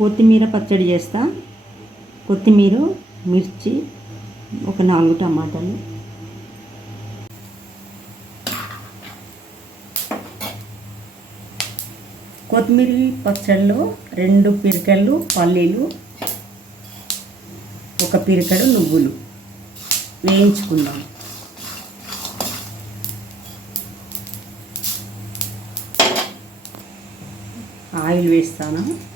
కొత్తిమీర పచ్చడి చేస్తా. కొత్తిమీర మిర్చి ఒక నాలుగు టమాటాలు. కొత్తిమీర పచ్చడిలో రెండు పిరికలు పల్లీలు ఒక పిరికడు నువ్వులు వేయించుకుందాం. ఆయిల్ వేస్తాను.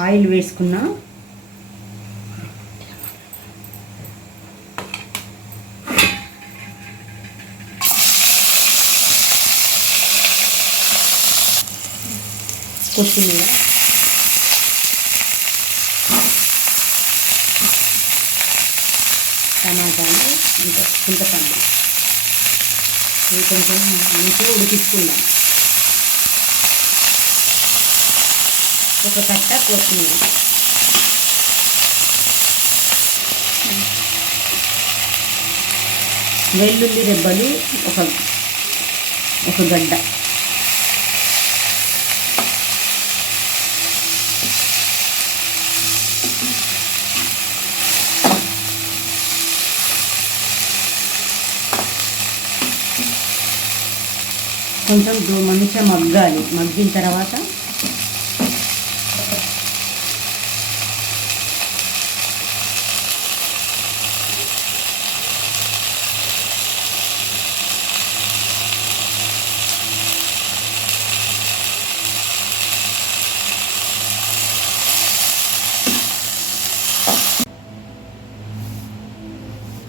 ఆయిల్ వేసుకున్నా. కొత్తిమీర. టమాటాలు ఇంకా చింతపండు. ఇవి కొంచెం మంచిగా ఉడికించుకుందాం. ఒక కట్ట కొత్తిమీర. వెల్లుల్లి రెబ్బలు ఒక ఒక గడ్డ. కొంచెం మంచిగా మగ్గాలి. మగ్గిన తర్వాత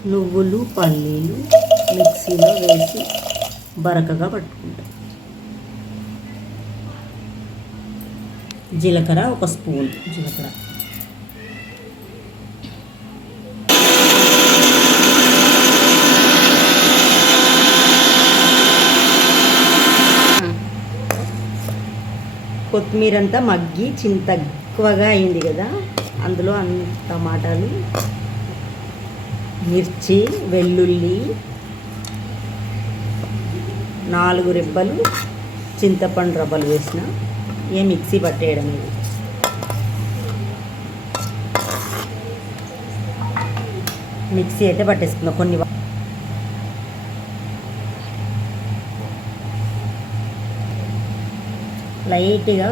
నువ్వులు పల్లీలు మిక్సీలో వేసి బరకగా పట్టుకుంటాం జీలకర్ర ఒక స్పూన్. జీలకర్ర. కొత్తిమీర అంతా మగ్గి చింత తక్కువగా అయింది కదా? అందులో అన్ని టమాటాలు మిర్చి వెల్లుల్లి నాలుగు రెబ్బలు చింతపండు రబ్బలు వేసిన ఏ మిక్సీ పట్టేయడం ఇది మిక్సీ అయితే పట్టేసుకుందాం. కొన్ని లైట్గా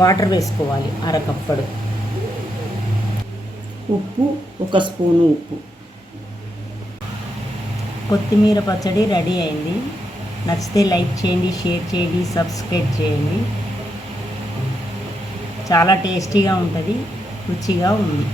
వాటర్ వేసుకోవాలి అరకప్పడు. ఉప్పు ఒక స్పూను ఉప్పు. కొత్తిమీర పచ్చడి రెడీ అయింది. నచ్చితే లైక్ చేయండి షేర్ చేయండి సబ్స్క్రైబ్ చేయండి. చాలా టేస్టీగా ఉంటుంది రుచిగా ఉంది.